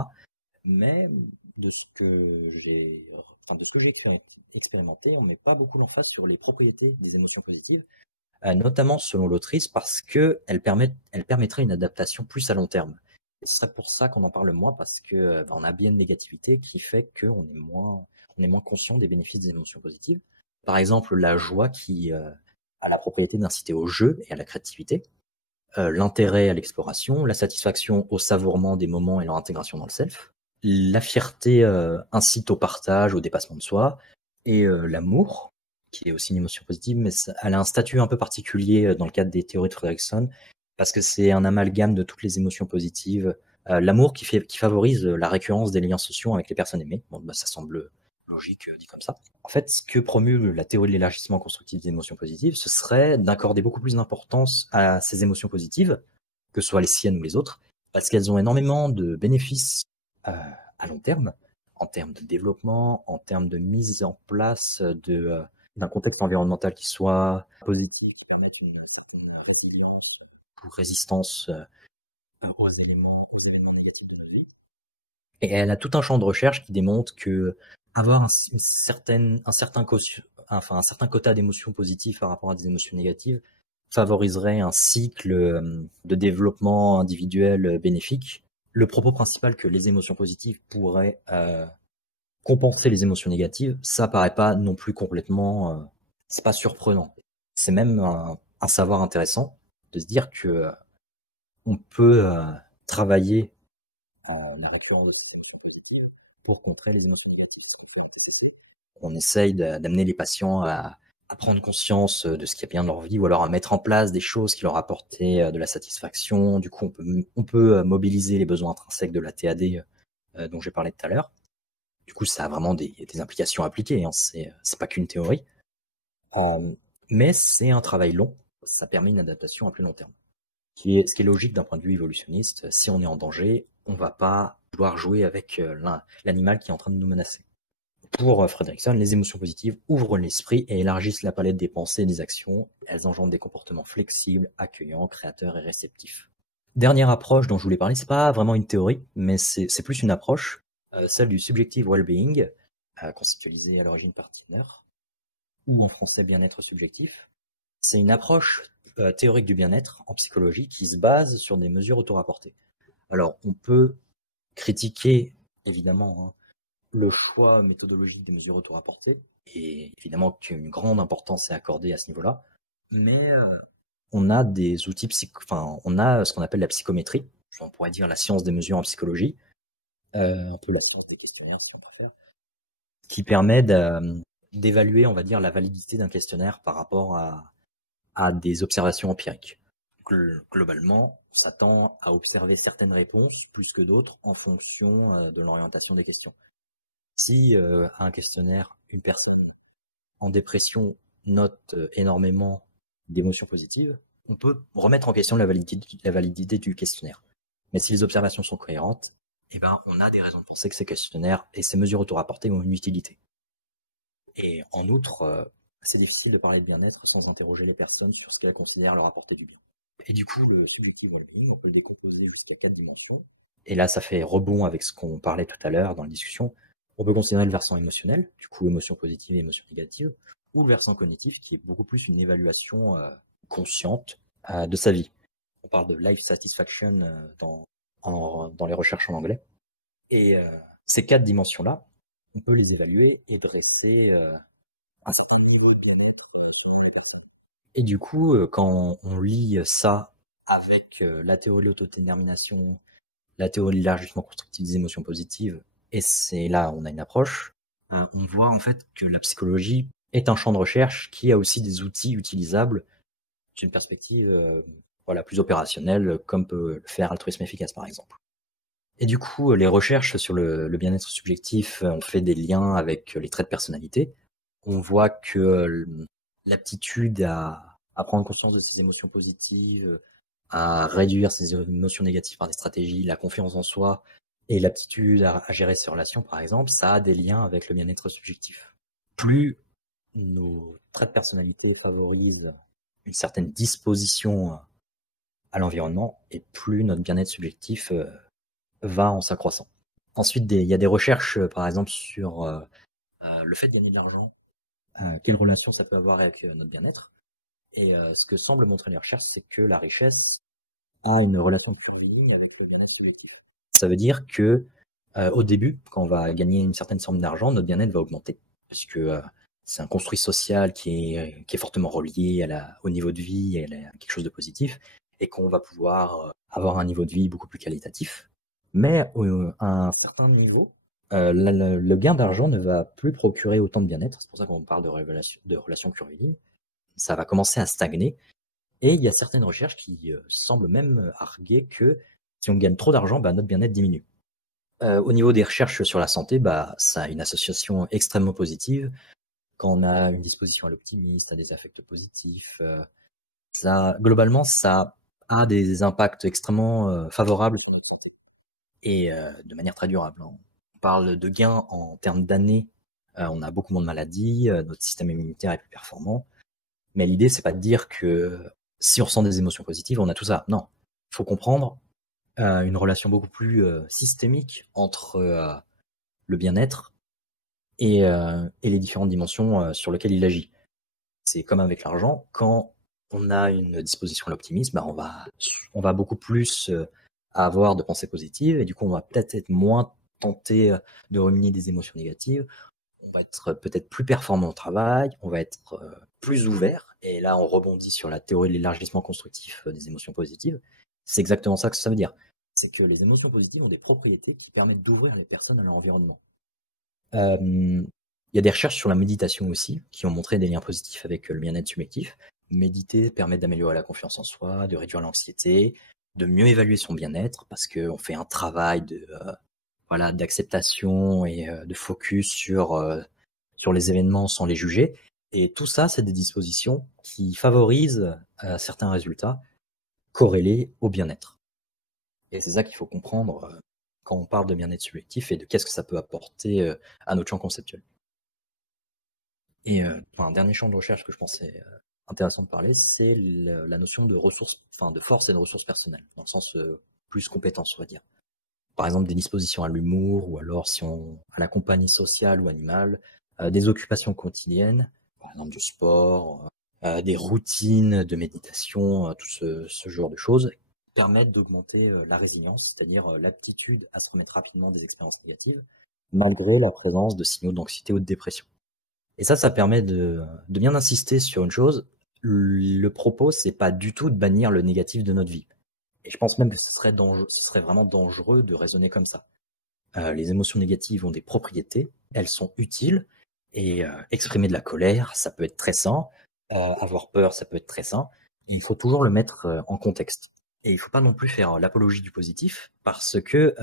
Mais de ce que j'ai expérimenté, on met pas beaucoup l'emphase sur les propriétés des émotions positives, notamment selon l'autrice, parce que elle permettrait une adaptation plus à long terme. Et ce serait pour ça qu'on en parle moins, parce que on a bien une négativité qui fait qu'on est moins conscient des bénéfices des émotions positives. Par exemple, la joie qui a la propriété d'inciter au jeu et à la créativité, l'intérêt à l'exploration, la satisfaction au savourement des moments et leur intégration dans le self, la fierté incite au partage, au dépassement de soi, et l'amour, qui est aussi une émotion positive, mais elle a un statut un peu particulier dans le cadre des théories de Fredrickson, parce que c'est un amalgame de toutes les émotions positives. L'amour qui favorise la récurrence des liens sociaux avec les personnes aimées. Bon, ça semble logique dit comme ça. En fait, ce que promue la théorie de l'élargissement constructif des émotions positives, ce serait d'accorder beaucoup plus d'importance à ces émotions positives, que ce soit les siennes ou les autres, parce qu'elles ont énormément de bénéfices à long terme, en termes de développement, en termes de mise en place d'un contexte environnemental qui soit positif, qui permette une certaine résilience ou résistance aux éléments négatifs de la vie. Et elle a tout un champ de recherche qui démontre que avoir un certain quota d'émotions positives par rapport à des émotions négatives favoriserait un cycle de développement individuel bénéfique. Le propos principal que les émotions positives pourraient compenser les émotions négatives, ça paraît pas non plus complètement, c'est pas surprenant. C'est même un savoir intéressant de se dire que on peut travailler en rapport pour contrer les émotions. On essaye d'amener les patients à prendre conscience de ce qu'il y a bien dans leur vie, ou alors à mettre en place des choses qui leur apportaient de la satisfaction. Du coup, on peut mobiliser les besoins intrinsèques de la TAD dont j'ai parlé tout à l'heure. Du coup, ça a vraiment des implications appliquées, hein. C'est pas qu'une théorie. Mais c'est un travail long. Ça permet une adaptation à plus long terme. Ce qui est logique d'un point de vue évolutionniste. Si on est en danger, on va pas vouloir jouer avec l'animal qui est en train de nous menacer. Pour Fredrickson, les émotions positives ouvrent l'esprit et élargissent la palette des pensées et des actions. Elles engendrent des comportements flexibles, accueillants, créateurs et réceptifs. Dernière approche dont je voulais parler, c'est pas vraiment une théorie, mais c'est plus une approche, celle du subjective well-being, conceptualisée à l'origine par Tiner, ou en français bien-être subjectif. C'est une approche théorique du bien-être en psychologie qui se base sur des mesures auto-rapportées. Alors, on peut critiquer, évidemment, le choix méthodologique des mesures auto-rapportées, et évidemment qu'une grande importance est accordée à ce niveau-là, mais on a des outils on a ce qu'on appelle la psychométrie, on pourrait dire la science des mesures en psychologie, un peu la science des questionnaires si on préfère, qui permet d'évaluer, on va dire, la validité d'un questionnaire par rapport à des observations empiriques. Globalement, on s'attend à observer certaines réponses plus que d'autres en fonction de l'orientation des questions. Si à un questionnaire, une personne en dépression note énormément d'émotions positives, on peut remettre en question la validité du questionnaire. Mais si les observations sont cohérentes, on a des raisons de penser que ces questionnaires et ces mesures auto-rapportées ont une utilité. Et en outre, c'est difficile de parler de bien-être sans interroger les personnes sur ce qu'elles considèrent leur apporter du bien. Et du coup, le subjective well-being, on peut le décomposer jusqu'à 4 dimensions. Et là, ça fait rebond avec ce qu'on parlait tout à l'heure dans la discussion. On peut considérer le versant émotionnel, du coup émotions positives et émotions négatives, ou le versant cognitif qui est beaucoup plus une évaluation consciente de sa vie. On parle de life satisfaction dans les recherches en anglais. Et ces 4 dimensions-là, on peut les évaluer et dresser un certain niveau de bien-être selon les personnes. Et du coup, quand on lit ça avec la théorie de l'autodétermination, la théorie de l'élargissement constructif des émotions positives, et c'est là on a une approche. on voit en fait que la psychologie est un champ de recherche qui a aussi des outils utilisables d'une perspective plus opérationnelle, comme peut le faire Altruisme Efficace par exemple. Et du coup, les recherches sur le bien-être subjectif ont fait des liens avec les traits de personnalité. On voit que l'aptitude à prendre conscience de ses émotions positives, à réduire ses émotions négatives par des stratégies, la confiance en soi et l'aptitude à gérer ses relations, par exemple, ça a des liens avec le bien-être subjectif. Plus nos traits de personnalité favorisent une certaine disposition à l'environnement, et plus notre bien-être subjectif va en s'accroissant. Ensuite, il y a des recherches, par exemple, sur le fait de gagner de l'argent, quelle relation ça peut avoir avec notre bien-être. Et ce que semblent montrer les recherches, c'est que la richesse a une relation curviligne avec le bien-être subjectif. Ça veut dire que au début, quand on va gagner une certaine somme d'argent, notre bien-être va augmenter, puisque c'est un construit social qui est fortement relié au niveau de vie et à quelque chose de positif, et qu'on va pouvoir avoir un niveau de vie beaucoup plus qualitatif. Mais à un certain niveau, le gain d'argent ne va plus procurer autant de bien-être. C'est pour ça qu'on parle de relations curvilignes. Ça va commencer à stagner. Et il y a certaines recherches qui semblent même arguer que si on gagne trop d'argent, notre bien-être diminue. Au niveau des recherches sur la santé, ça a une association extrêmement positive. Quand on a une disposition à l'optimisme, à des affects positifs, globalement, ça a des impacts extrêmement favorables et de manière très durable. On parle de gains en termes d'années, on a beaucoup moins de maladies, notre système immunitaire est plus performant. Mais l'idée, c'est pas de dire que si on ressent des émotions positives, on a tout ça. Non, il faut comprendre une relation beaucoup plus systémique entre le bien-être et les différentes dimensions sur lesquelles il agit. C'est comme avec l'argent, quand on a une disposition à l'optimisme, on va beaucoup plus avoir de pensées positives, et du coup on va peut-être être moins tenté de ruminer des émotions négatives. On va être peut-être plus performant au travail, on va être plus ouvert, et là on rebondit sur la théorie de l'élargissement constructif des émotions positives. C'est exactement ça que ça veut dire. C'est que les émotions positives ont des propriétés qui permettent d'ouvrir les personnes à leur environnement. Il y a des recherches sur la méditation aussi, qui ont montré des liens positifs avec le bien-être subjectif. Méditer permet d'améliorer la confiance en soi, de réduire l'anxiété, de mieux évaluer son bien-être, parce qu'on fait un travail d'acceptation et de focus sur les événements sans les juger. Et tout ça, c'est des dispositions qui favorisent certains résultats corrélés au bien-être. Et c'est ça qu'il faut comprendre quand on parle de bien-être subjectif et de qu'est-ce que ça peut apporter à notre champ conceptuel. Et un dernier champ de recherche que je pensais intéressant de parler, c'est la notion de ressources, de force et de ressources personnelles, dans le sens plus compétence, on va dire. Par exemple, des dispositions à l'humour, ou alors à la compagnie sociale ou animale, des occupations quotidiennes, par exemple du sport, des routines de méditation, tout ce genre de choses, permettent d'augmenter la résilience, c'est-à-dire l'aptitude à se remettre rapidement des expériences négatives, malgré la présence de signaux d'anxiété ou de dépression. Et ça permet de bien insister sur une chose. Le propos, c'est pas du tout de bannir le négatif de notre vie. Et je pense même que ce serait vraiment dangereux de raisonner comme ça. Les émotions négatives ont des propriétés, elles sont utiles, et exprimer de la colère, ça peut être très sain, avoir peur, ça peut être très sain, et il faut toujours le mettre en contexte. Et il faut pas non plus faire l'apologie du positif, parce que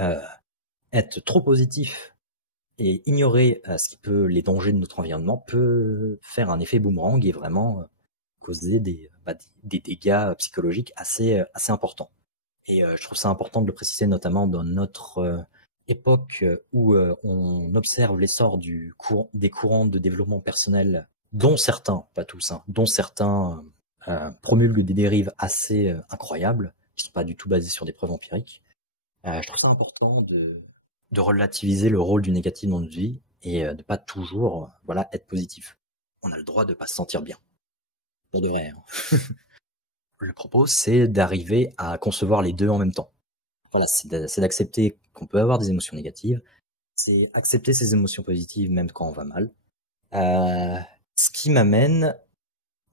être trop positif et ignorer les dangers de notre environnement peut faire un effet boomerang et vraiment causer des dégâts psychologiques assez importants. Et je trouve ça important de le préciser, notamment dans notre époque où on observe l'essor des courants de développement personnel, dont certains, pas tous, dont certains promulguent des dérives assez incroyables, qui sont pas du tout basées sur des preuves empiriques. Je trouve ça important de relativiser le rôle du négatif dans notre vie et de pas toujours être positif. On a le droit de pas se sentir bien. Pas de vrai. Le propos, c'est d'arriver à concevoir les deux en même temps. Voilà, c'est d'accepter qu'on peut avoir des émotions négatives, c'est accepter ces émotions positives même quand on va mal. Ce qui m'amène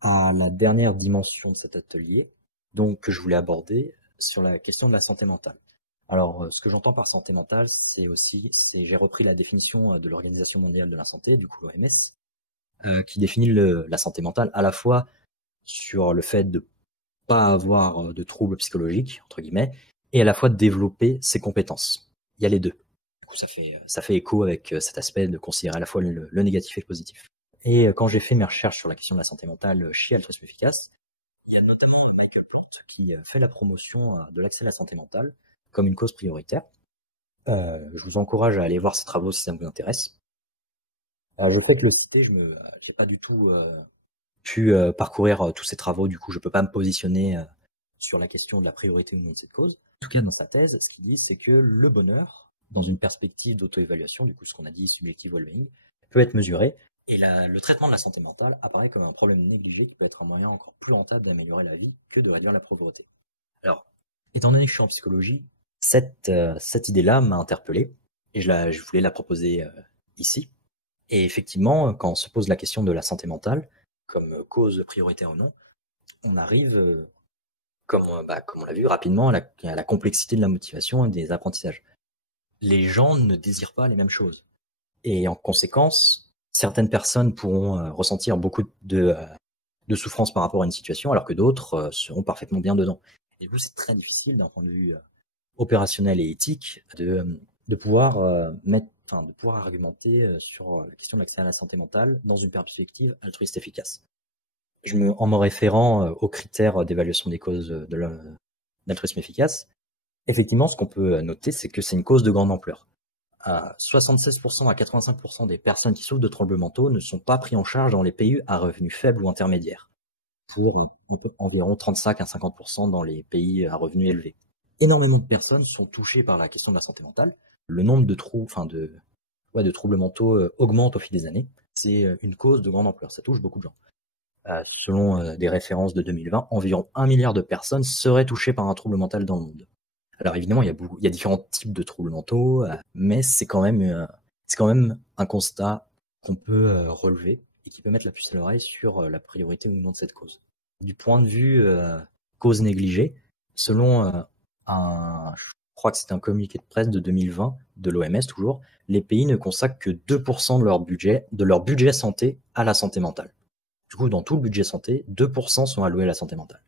à la dernière dimension de cet atelier, donc que je voulais aborder sur la question de la santé mentale. Alors, ce que j'entends par santé mentale, j'ai repris la définition de l'Organisation mondiale de la santé, du coup l'OMS, qui définit la santé mentale à la fois sur le fait de pas avoir de troubles psychologiques, entre guillemets, et à la fois de développer ses compétences. Il y a les deux. Du coup, ça fait écho avec cet aspect de considérer à la fois le négatif et le positif. Et quand j'ai fait mes recherches sur la question de la santé mentale chez Altruisme Efficace, il y a notamment Michael Plant qui fait la promotion de l'accès à la santé mentale comme une cause prioritaire. Je vous encourage à aller voir ses travaux si ça vous intéresse. Je fais que le citer, j'ai pas du tout pu parcourir tous ces travaux, du coup je peux pas me positionner sur la question de la priorité ou non de cette cause. En tout cas, dans sa thèse, ce qu'il dit, c'est que le bonheur, dans une perspective d'auto-évaluation, du coup ce qu'on a dit, subjective well-being, peut être mesuré, et le traitement de la santé mentale apparaît comme un problème négligé qui peut être un moyen encore plus rentable d'améliorer la vie que de réduire la pauvreté. Alors, étant donné que je suis en psychologie, cette idée-là m'a interpellé, et je voulais la proposer ici. Et effectivement, quand on se pose la question de la santé mentale, comme cause prioritaire ou non, on arrive, comme on l'a vu rapidement, à la complexité de la motivation et des apprentissages. Les gens ne désirent pas les mêmes choses. Et en conséquence, certaines personnes pourront ressentir beaucoup de souffrance par rapport à une situation, alors que d'autres seront parfaitement bien dedans. Et du coup, c'est très difficile d'un point de vue opérationnel et éthique de pouvoir de pouvoir argumenter sur la question de l'accès à la santé mentale dans une perspective altruiste efficace. En me référant aux critères d'évaluation des causes d'altruisme efficace, effectivement, ce qu'on peut noter, c'est que c'est une cause de grande ampleur. 76% à 85% des personnes qui souffrent de troubles mentaux ne sont pas pris en charge dans les pays à revenus faibles ou intermédiaires, pour environ 35 à 50% dans les pays à revenus élevés. Énormément de personnes sont touchées par la question de la santé mentale. Le nombre de troubles mentaux augmente au fil des années. C'est une cause de grande ampleur. Ça touche beaucoup de gens. Selon des références de 2020, environ 1 milliard de personnes seraient touchées par un trouble mental dans le monde. Alors évidemment, il y a différents types de troubles mentaux, mais c'est quand même un constat qu'on peut relever et qui peut mettre la puce à l'oreille sur la priorité ou non de cette cause. Du point de vue cause négligée, selon je crois que c'est un communiqué de presse de 2020 de l'OMS toujours, les pays ne consacrent que 2% de leur budget santé à la santé mentale. Du coup, dans tout le budget santé, 2% sont alloués à la santé mentale.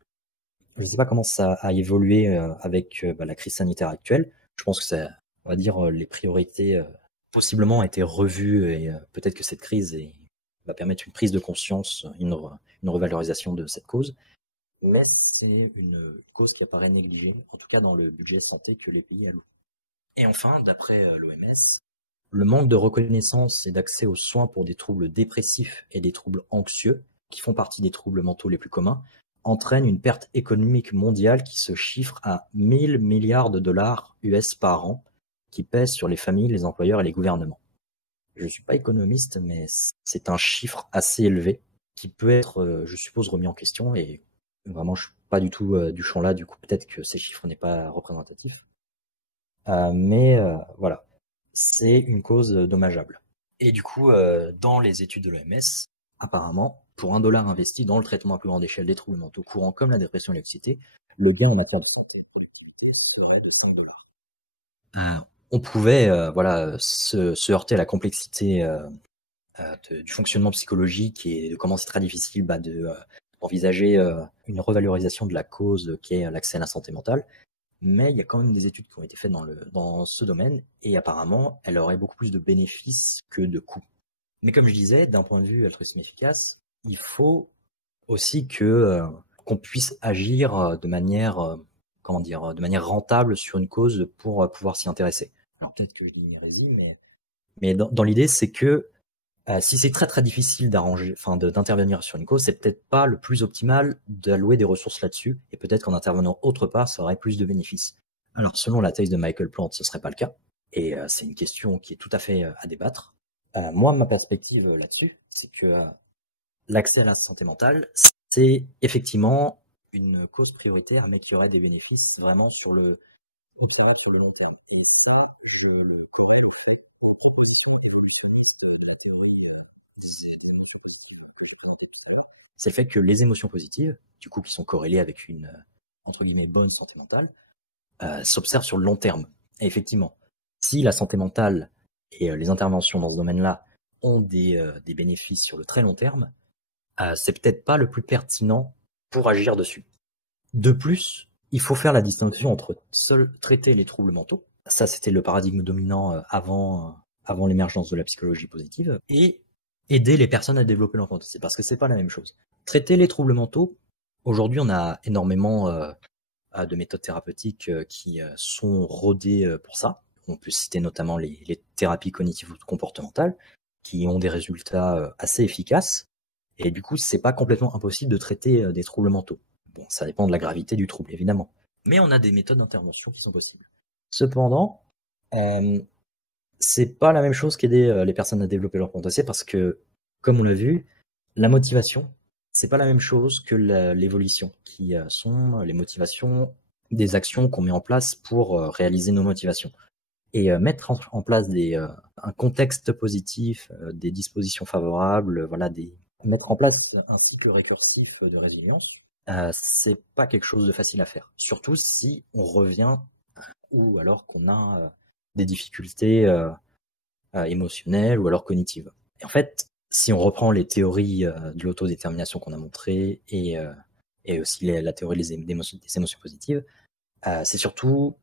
Je ne sais pas comment ça a évolué avec la crise sanitaire actuelle. Je pense que on va dire, les priorités possiblement ont été revues et peut-être que cette crise va permettre une prise de conscience, une revalorisation de cette cause. Mais c'est une cause qui apparaît négligée, en tout cas dans le budget santé que les pays allouent. Et enfin, d'après l'OMS, le manque de reconnaissance et d'accès aux soins pour des troubles dépressifs et des troubles anxieux, qui font partie des troubles mentaux les plus communs, entraîne une perte économique mondiale qui se chiffre à 1000 milliards de dollars US par an, qui pèse sur les familles, les employeurs et les gouvernements. Je ne suis pas économiste, mais c'est un chiffre assez élevé qui peut être, je suppose, remis en question. Et vraiment, je ne suis pas du tout du champ là, du coup, peut-être que ces chiffres n'est pas représentatif. Mais voilà, c'est une cause dommageable. Et du coup, dans les études de l'OMS, apparemment, pour $1 investi dans le traitement à plus grande échelle des troubles mentaux courants comme la dépression et l'anxiété, le gain en matière de santé et de productivité serait de $5. On pouvait se heurter à la complexité du fonctionnement psychologique et de comment c'est très difficile d'envisager une revalorisation de la cause qui est l'accès à la santé mentale. Mais il y a quand même des études qui ont été faites dans ce domaine et apparemment, elle aurait beaucoup plus de bénéfices que de coûts. Mais comme je disais, d'un point de vue altruisme efficace, il faut aussi qu'on puisse agir de manière rentable sur une cause pour pouvoir s'y intéresser. Alors peut-être que je dis une hérésie, mais dans l'idée, c'est que si c'est très très difficile d'intervenir sur une cause, c'est peut-être pas le plus optimal d'allouer des ressources là-dessus, et peut-être qu'en intervenant autre part, ça aurait plus de bénéfices. Alors selon la thèse de Michael Plant, ce serait pas le cas, et c'est une question qui est tout à fait à débattre. Moi, ma perspective là-dessus, c'est que l'accès à la santé mentale, c'est effectivement une cause prioritaire, mais qui aurait des bénéfices vraiment sur le long terme. Et ça, c'est le fait que les émotions positives, du coup, qui sont corrélées avec une, entre guillemets, bonne santé mentale, s'observent sur le long terme. Et effectivement, si la santé mentale et les interventions dans ce domaine-là ont des bénéfices sur le très long terme, c'est peut-être pas le plus pertinent pour agir dessus. De plus, il faut faire la distinction entre traiter les troubles mentaux, ça c'était le paradigme dominant avant l'émergence de la psychologie positive, et aider les personnes à développer leur mentalité, parce que c'est pas la même chose. Traiter les troubles mentaux, aujourd'hui on a énormément de méthodes thérapeutiques qui sont rodées pour ça. On peut citer notamment les thérapies cognitives ou comportementales qui ont des résultats assez efficaces. Et du coup, c'est pas complètement impossible de traiter des troubles mentaux. Bon, ça dépend de la gravité du trouble, évidemment. Mais on a des méthodes d'intervention qui sont possibles. Cependant, c'est pas la même chose qu'aider les personnes à développer leur potentiel parce que, comme on l'a vu, la motivation, c'est pas la même chose que l'évolution, qui sont les motivations des actions qu'on met en place pour réaliser nos motivations. Et mettre en place un contexte positif, des dispositions favorables, mettre en place un cycle récursif de résilience, c'est pas quelque chose de facile à faire. Surtout si on revient ou alors qu'on a des difficultés émotionnelles ou alors cognitives. Et en fait, si on reprend les théories de l'autodétermination qu'on a montrées et aussi la théorie des émotions positives, c'est surtout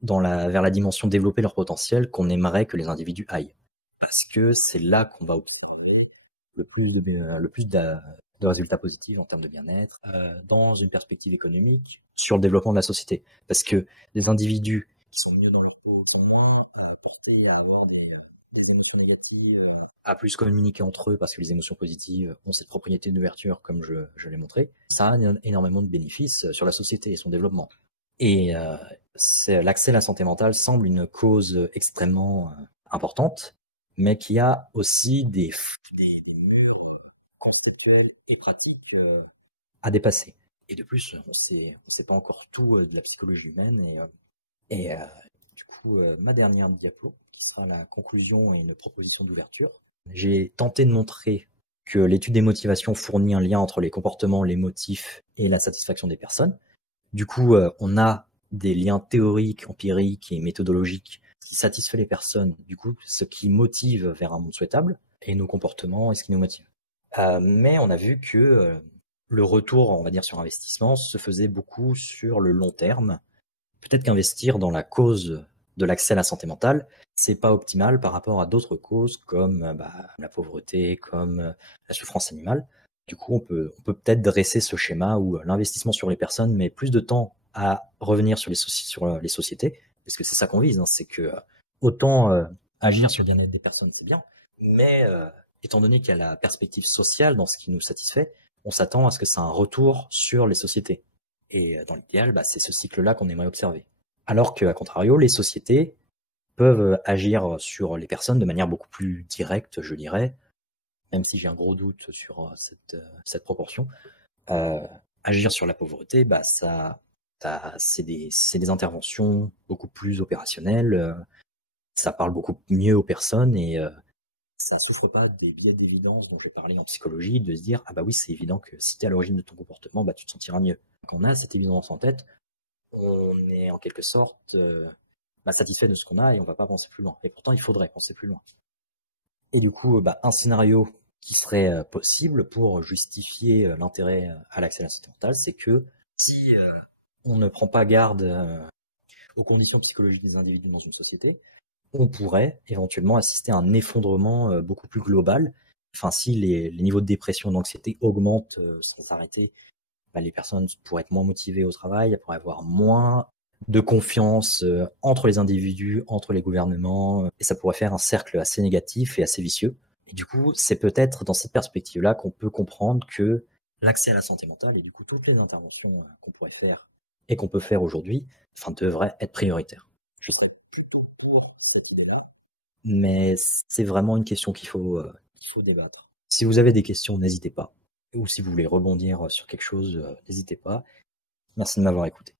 vers la dimension développer leur potentiel qu'on aimerait que les individus aillent. Parce que c'est là qu'on va observer le plus de résultats positifs en termes de bien-être, dans une perspective économique, sur le développement de la société. Parce que les individus qui sont mieux dans leur peau sont moins portés à avoir des émotions négatives, à plus communiquer entre eux, parce que les émotions positives ont cette propriété d'ouverture, comme je l'ai montré. Ça a énormément de bénéfices sur la société et son développement. Et l'accès à la santé mentale semble une cause extrêmement importante, mais qui a aussi des murs conceptuels et pratiques à dépasser. Et de plus, on sait pas encore tout de la psychologie humaine. Et du coup, ma dernière diapo, qui sera la conclusion et une proposition d'ouverture, j'ai tenté de montrer que l'étude des motivations fournit un lien entre les comportements, les motifs et la satisfaction des personnes. Du coup, on a des liens théoriques, empiriques et méthodologiques qui satisfait les personnes, du coup, ce qui motive vers un monde souhaitable, et nos comportements et ce qui nous motive. Mais on a vu que le retour, on va dire, sur investissement se faisait beaucoup sur le long terme. Peut-être qu'investir dans la cause de l'accès à la santé mentale, c'est pas optimal par rapport à d'autres causes comme la pauvreté, comme la souffrance animale. Du coup, on peut peut-être dresser ce schéma où l'investissement sur les personnes met plus de temps à revenir sur les sociétés, parce que c'est ça qu'on vise, hein, c'est que autant agir sur le bien-être des personnes, c'est bien, mais étant donné qu'il y a la perspective sociale dans ce qui nous satisfait, on s'attend à ce que ça ait un retour sur les sociétés. Et dans l'idéal, c'est ce cycle-là qu'on aimerait observer. Alors qu'à contrario, les sociétés peuvent agir sur les personnes de manière beaucoup plus directe, je dirais, même si j'ai un gros doute sur cette proportion. Agir sur la pauvreté, c'est des interventions beaucoup plus opérationnelles, ça parle beaucoup mieux aux personnes et ça ne souffre pas des biais d'évidence dont j'ai parlé en psychologie, de se dire ah bah oui, c'est évident que si tu es à l'origine de ton comportement, tu te sentiras mieux. Quand on a cette évidence en tête, on est en quelque sorte satisfait de ce qu'on a et on va pas penser plus loin. Et pourtant, il faudrait penser plus loin. Et du coup, un scénario qui serait possible pour justifier l'intérêt à l'accès à la santé mentale, c'est que si on ne prend pas garde aux conditions psychologiques des individus dans une société, on pourrait éventuellement assister à un effondrement beaucoup plus global. Enfin, si les niveaux de dépression et d'anxiété augmentent sans arrêter, les personnes pourraient être moins motivées au travail, elles pourraient avoir moins de confiance entre les individus, entre les gouvernements, et ça pourrait faire un cercle assez négatif et assez vicieux. Et du coup, c'est peut-être dans cette perspective-là qu'on peut comprendre que l'accès à la santé mentale et du coup toutes les interventions qu'on pourrait faire et qu'on peut faire aujourd'hui, devraient être prioritaires. Je sais plutôt pour cette idée-là, mais c'est vraiment une question qu'il faut débattre. Si vous avez des questions, n'hésitez pas. Ou si vous voulez rebondir sur quelque chose, n'hésitez pas. Merci de m'avoir écouté.